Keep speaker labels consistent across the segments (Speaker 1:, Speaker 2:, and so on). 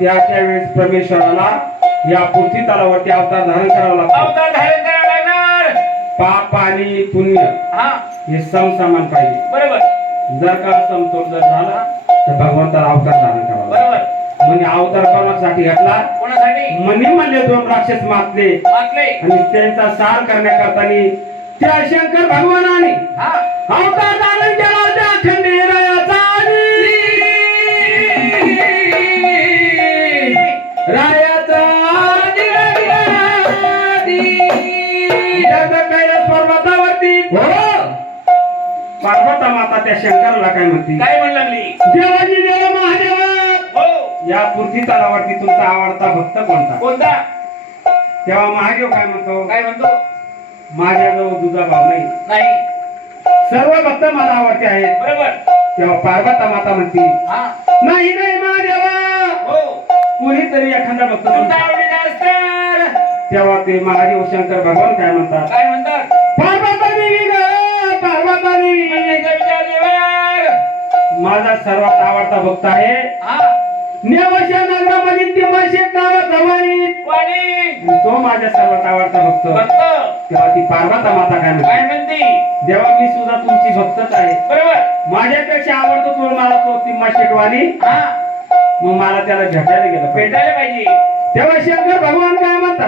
Speaker 1: त्याच्या वेळेस परमेश्वराला या पृथ्वी तलावरती अवतार धारण करावा लागतो.
Speaker 2: अवतार धारण करावं लागणार.
Speaker 1: पाप आणि पुण्य
Speaker 2: हा.
Speaker 1: हे समसमान पाहिजे.
Speaker 2: बरोबर.
Speaker 1: जर का समतोल जर झाला तर भगवंताला अवतार धारण करावा.
Speaker 2: बरोबर.
Speaker 1: म्हणजे अवतार कोणासाठी घातला?
Speaker 2: कोणासाठी?
Speaker 1: मनी म्हणले दोन राक्षस मारले.
Speaker 2: वाचले
Speaker 1: आणि त्यांचा सार करण्याकरता त्या शंकर भगवानाने अवतार त्याचं कैलास पर्वतावरती हो. पार्वता माता त्या शंकराला काय म्हणते?
Speaker 2: काय म्हण लागली?
Speaker 1: देवाजी देव महादेवा.
Speaker 2: हो.
Speaker 1: या पृथ्वी तलावरती तुमचा आवडता भक्त कोणता?
Speaker 2: कोणता?
Speaker 1: तेव्हा महादेव काय म्हणतो?
Speaker 2: काय म्हणतो?
Speaker 1: माझ्याजवळ तुझा भाव नाही.
Speaker 2: नाही.
Speaker 1: सर्व भक्त मला आवडते आहेत.
Speaker 2: बरोबर.
Speaker 1: तेव्हा पार्वता माता म्हणते
Speaker 2: हा.
Speaker 1: नाही नाही महादेवा.
Speaker 2: हो.
Speaker 1: कुणीतरी एखादा भक्त
Speaker 2: असतर
Speaker 1: तेव्हा ते महादेव शंकर भगवान काय म्हणतात?
Speaker 2: काय म्हणतात?
Speaker 1: पार्वता देवी ग पार्वता देवी
Speaker 2: म्हणण्याचा विचार देवर
Speaker 1: माझा सर्वात आवडता भक्त आहे.
Speaker 2: हा.
Speaker 1: नेवशा नगरामध्ये वाणी तो माझा सर्वात आवडता भक्त.
Speaker 2: भक्त.
Speaker 1: तेव्हा ती पार्वता माता काय म्हणते?
Speaker 2: काय म्हणते?
Speaker 1: देवा मी सुद्धा तुमची भक्तच आहे.
Speaker 2: बरोबर.
Speaker 1: माझ्यापेक्षा आवडतो तो मला तो तिम्मा वाणी मग मला त्याला भेटायला गेलं
Speaker 2: भेटायला पाहिजे.
Speaker 1: तेव्हा शंकर भगवान काय म्हणतात?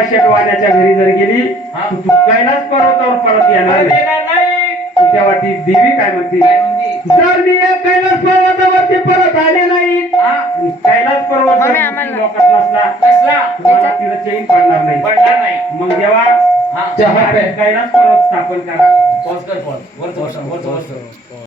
Speaker 1: किंवा शेटवाण्याच्या घरी जर गेली. तू कैलास पर्वतावर परत येणार
Speaker 2: परत
Speaker 1: नाही.
Speaker 2: येणार नाही.
Speaker 1: तेव्हा ती देवी काय म्हणते? जर मी या कैलास पर्वतावरती परत आले नाही
Speaker 2: हा.
Speaker 1: कैलास पर्वत लोकात नसला मला तिथं चैन पडणार नाही.
Speaker 2: पडणार नाही.
Speaker 1: मग देवा कैलास पर्वत स्थापन करा.